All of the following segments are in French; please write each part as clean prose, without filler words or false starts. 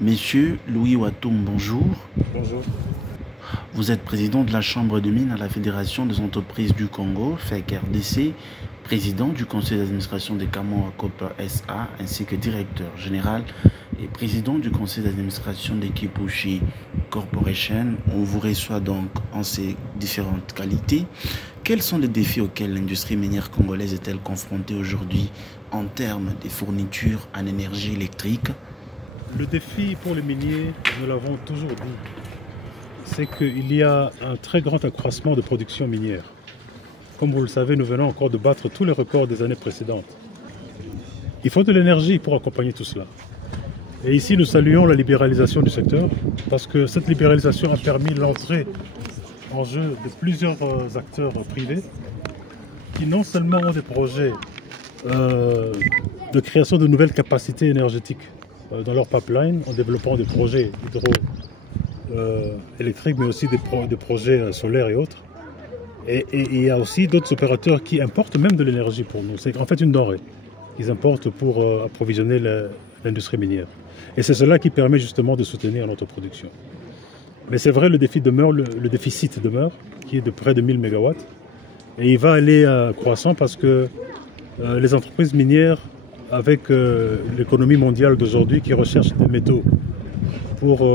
Monsieur Louis Watoum, bonjour. Bonjour. Vous êtes président de la Chambre de mines à la Fédération des entreprises du Congo, FEC-RDC, président du conseil d'administration de Kamoa Copper SA, ainsi que directeur général et président du conseil d'administration de Kipushi Corporation. On vous reçoit donc en ces différentes qualités. Quels sont les défis auxquels l'industrie minière congolaise est-elle confrontée aujourd'hui en termes de fournitures en énergie électrique? Le défi pour les miniers, nous l'avons toujours dit, c'est qu'il y a un très grand accroissement de production minière. Comme vous le savez, nous venons encore de battre tous les records des années précédentes. Il faut de l'énergie pour accompagner tout cela. Et ici, nous saluons la libéralisation du secteur, parce que cette libéralisation a permis l'entrée en jeu de plusieurs acteurs privés qui non seulement ont des projets de création de nouvelles capacités énergétiques dans leur pipeline, en développant des projets hydroélectriques, mais aussi des projets solaires et autres. Et il y a aussi d'autres opérateurs qui importent même de l'énergie pour nous. C'est en fait une denrée. Ils importent pour approvisionner l'industrie minière. Et c'est cela qui permet justement de soutenir notre production. Mais c'est vrai, le défi demeure, le déficit demeure, qui est de près de 1000 MW. Et il va aller croissant parce que les entreprises minières, avec l'économie mondiale d'aujourd'hui qui recherche des métaux pour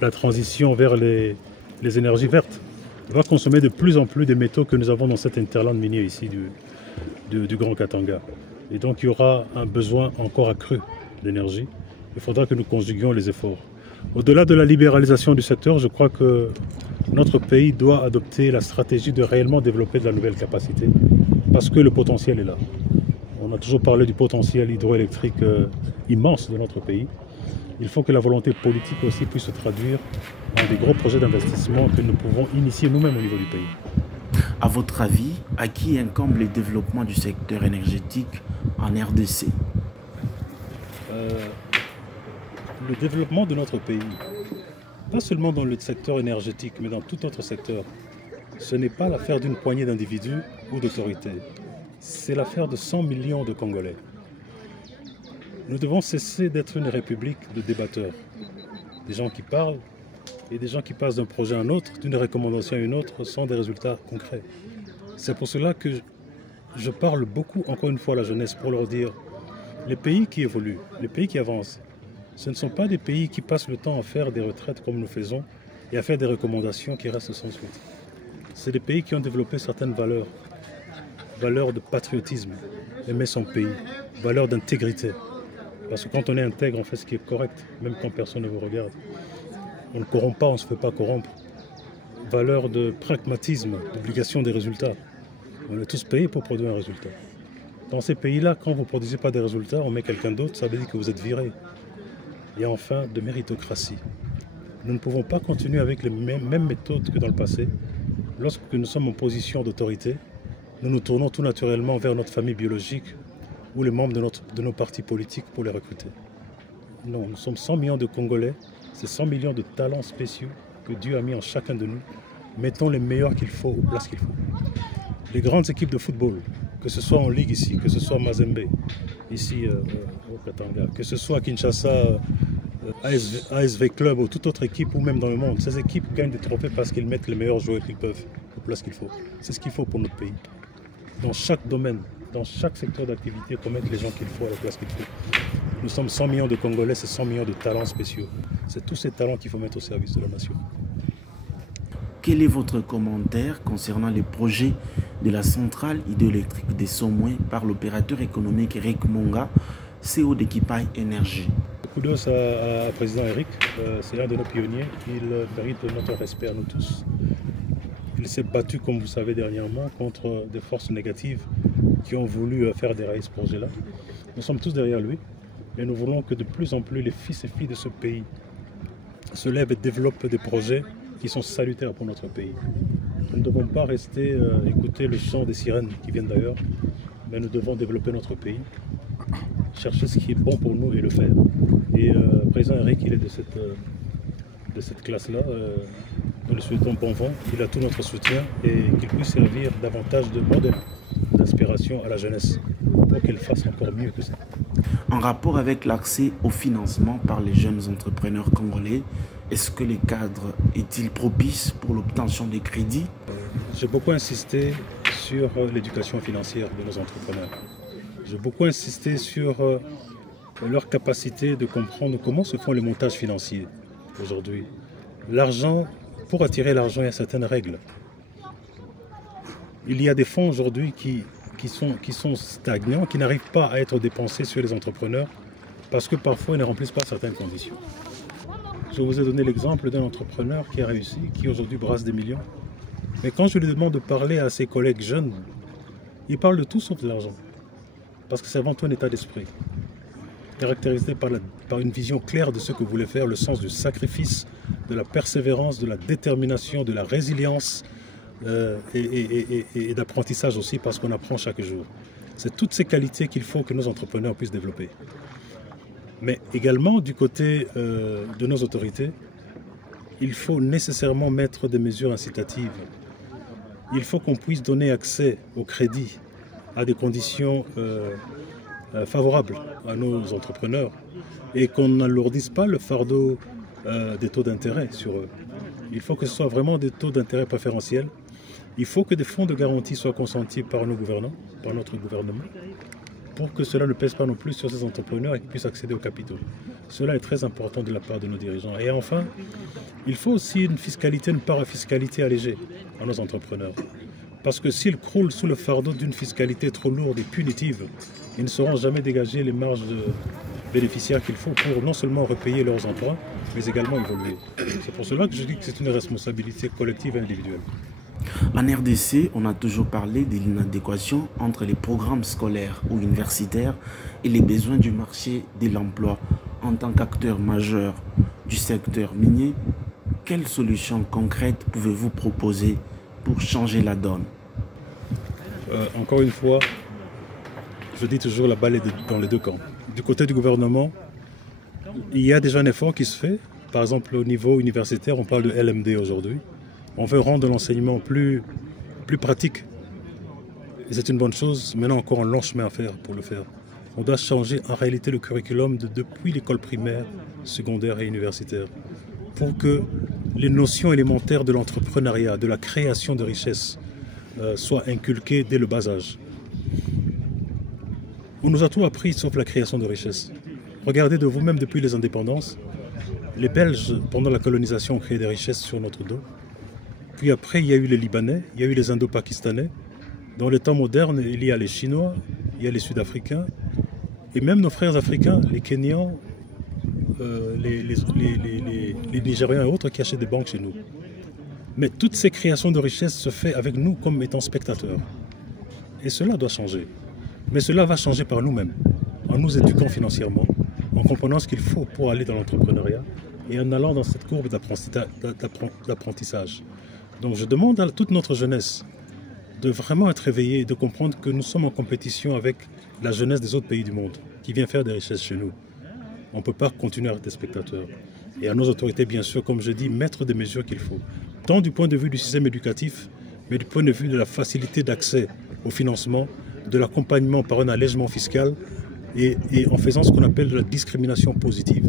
la transition vers les énergies vertes, va consommer de plus en plus des métaux que nous avons dans cet hinterland minier ici du Grand Katanga. Et donc il y aura un besoin encore accru d'énergie. Il faudra que nous conjuguions les efforts. Au-delà de la libéralisation du secteur, je crois que notre pays doit adopter la stratégie de réellement développer de la nouvelle capacité parce que le potentiel est là. On a toujours parlé du potentiel hydroélectrique immense de notre pays. Il faut que la volonté politique aussi puisse se traduire dans des gros projets d'investissement que nous pouvons initier nous-mêmes au niveau du pays. À votre avis, à qui incombe le développement du secteur énergétique en RDC? Le développement de notre pays, pas seulement dans le secteur énergétique, mais dans tout autre secteur, ce n'est pas l'affaire d'une poignée d'individus ou d'autorités. C'est l'affaire de 100 millions de Congolais. Nous devons cesser d'être une république de débatteurs. Des gens qui parlent et des gens qui passent d'un projet à un autre, d'une recommandation à une autre, sans des résultats concrets. C'est pour cela que je parle beaucoup, encore une fois, à la jeunesse, pour leur dire, les pays qui évoluent, les pays qui avancent, ce ne sont pas des pays qui passent le temps à faire des retraites comme nous faisons et à faire des recommandations qui restent sans suite. C'est des pays qui ont développé certaines valeurs. Valeurs de patriotisme, aimer son pays, valeurs d'intégrité. Parce que quand on est intègre, on fait ce qui est correct, même quand personne ne vous regarde. On ne corrompt pas, on ne se fait pas corrompre. Valeurs de pragmatisme, d'obligation des résultats. On est tous payés pour produire un résultat. Dans ces pays-là, quand vous ne produisez pas des résultats, on met quelqu'un d'autre, ça veut dire que vous êtes viré. Et enfin, de méritocratie. Nous ne pouvons pas continuer avec les mêmes méthodes que dans le passé. Lorsque nous sommes en position d'autorité, nous nous tournons tout naturellement vers notre famille biologique ou les membres de nos partis politiques pour les recruter. Non, nous sommes 100 millions de Congolais, c'est 100 millions de talents spéciaux que Dieu a mis en chacun de nous. Mettons les meilleurs qu'il faut aux places qu'il faut. Les grandes équipes de football, que ce soit en Ligue ici, que ce soit à Mazembe, ici au Katanga, que ce soit à Kinshasa, ASV Club ou toute autre équipe ou même dans le monde, ces équipes gagnent des trophées parce qu'ils mettent les meilleurs joueurs qu'ils peuvent aux places qu'il faut. C'est ce qu'il faut pour notre pays. Dans chaque domaine, dans chaque secteur d'activité, qu'on mette les gens qu'il faut à la place qu'il faut. Nous sommes 100 millions de Congolais, c'est 100 millions de talents spéciaux. C'est tous ces talents qu'il faut mettre au service de la nation. Quel est votre commentaire concernant les projets de la centrale hydroélectrique des Somoué par l'opérateur économique Eric Monga, CEO d'Equipai Énergie? Kudos à président Eric, c'est l'un de nos pionniers, il mérite notre respect à nous tous. Il s'est battu, comme vous savez, dernièrement contre des forces négatives qui ont voulu faire dérailler ce projet-là. Nous sommes tous derrière lui et nous voulons que de plus en plus les fils et filles de ce pays se lèvent et développent des projets qui sont salutaires pour notre pays. Nous ne devons pas rester écouter le chant des sirènes qui viennent d'ailleurs, mais nous devons développer notre pays, chercher ce qui est bon pour nous et le faire. Et le président Eric, il est de cette classe-là. Nous lui souhaitons bon vent, qu'il a tout notre soutien et qu'il puisse servir davantage de modèle d'inspiration à la jeunesse pour qu'elle fasse encore mieux que ça. En rapport avec l'accès au financement par les jeunes entrepreneurs congolais, est-ce que les cadres est-il propice pour l'obtention des crédits? J'ai beaucoup insisté sur l'éducation financière de nos entrepreneurs. J'ai beaucoup insisté sur leur capacité de comprendre comment se font les montages financiers aujourd'hui. L'argent, pour attirer l'argent, il y a certaines règles. Il y a des fonds aujourd'hui qui sont stagnants, qui n'arrivent pas à être dépensés sur les entrepreneurs parce que parfois ils ne remplissent pas certaines conditions. Je vous ai donné l'exemple d'un entrepreneur qui a réussi, qui aujourd'hui brasse des millions. Mais quand je lui demande de parler à ses collègues jeunes, il parle de tout sauf de l'argent. Parce que c'est avant tout un état d'esprit, caractérisé par une vision claire de ce que voulait faire, le sens du sacrifice, de la persévérance, de la détermination, de la résilience et d'apprentissage aussi, parce qu'on apprend chaque jour. C'est toutes ces qualités qu'il faut que nos entrepreneurs puissent développer. Mais également, du côté de nos autorités, il faut nécessairement mettre des mesures incitatives. Il faut qu'on puisse donner accès au crédit à des conditions favorables à nos entrepreneurs et qu'on n'alourdisse pas le fardeau des taux d'intérêt sur eux. Il faut que ce soit vraiment des taux d'intérêt préférentiels. Il faut que des fonds de garantie soient consentis par nos gouvernants, par notre gouvernement, pour que cela ne pèse pas non plus sur ces entrepreneurs et qu'ils puissent accéder aux capitaux. Cela est très important de la part de nos dirigeants. Et enfin, il faut aussi une parafiscalité allégée à nos entrepreneurs. Parce que s'ils croulent sous le fardeau d'une fiscalité trop lourde et punitive, ils ne sauront jamais dégager les marges bénéficiaires qu'il faut pour non seulement repayer leurs emprunts, mais également évoluer. C'est pour cela que je dis que c'est une responsabilité collective et individuelle. En RDC, on a toujours parlé de l'inadéquation entre les programmes scolaires ou universitaires et les besoins du marché de l'emploi. En tant qu'acteur majeur du secteur minier, quelles solutions concrètes pouvez-vous proposer pour changer la donne? Encore une fois, je dis toujours la balle est dans les deux camps. Du côté du gouvernement, il y a déjà un effort qui se fait. Par exemple, au niveau universitaire, on parle de LMD aujourd'hui. On veut rendre l'enseignement plus pratique. Et c'est une bonne chose. Maintenant, encore un long chemin à faire pour le faire. On doit changer en réalité le curriculum depuis l'école primaire, secondaire et universitaire pour que les notions élémentaires de l'entrepreneuriat, de la création de richesses soient inculquées dès le bas âge. On nous a tout appris sauf la création de richesses. Regardez de vous-même depuis les indépendances. Les Belges, pendant la colonisation, ont créé des richesses sur notre dos. Puis après, il y a eu les Libanais, il y a eu les Indo-Pakistanais. Dans les temps modernes, il y a les Chinois, il y a les Sud-Africains. Et même nos frères africains, les Kenyans, les Nigériens et autres qui achètent des banques chez nous. Mais toutes ces créations de richesses se font avec nous comme étant spectateurs. Et cela doit changer. Mais cela va changer par nous-mêmes, en nous éduquant financièrement, en comprenant ce qu'il faut pour aller dans l'entrepreneuriat et en allant dans cette courbe d'apprentissage. Donc je demande à toute notre jeunesse de vraiment être éveillée et de comprendre que nous sommes en compétition avec la jeunesse des autres pays du monde qui vient faire des richesses chez nous. On ne peut pas continuer à être des spectateurs. Et à nos autorités, bien sûr, comme je dis, mettre des mesures qu'il faut. Tant du point de vue du système éducatif, mais du point de vue de la facilité d'accès au financement, de l'accompagnement par un allègement fiscal et en faisant ce qu'on appelle de la discrimination positive.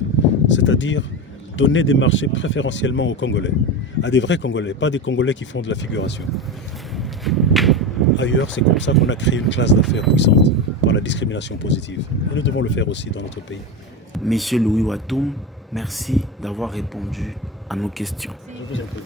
C'est-à-dire donner des marchés préférentiellement aux Congolais, à des vrais Congolais, pas des Congolais qui font de la figuration. Ailleurs, c'est comme ça qu'on a créé une classe d'affaires puissante, par la discrimination positive. Et nous devons le faire aussi dans notre pays. Monsieur Louis Watoum, merci d'avoir répondu à nos questions. Je vous en prie.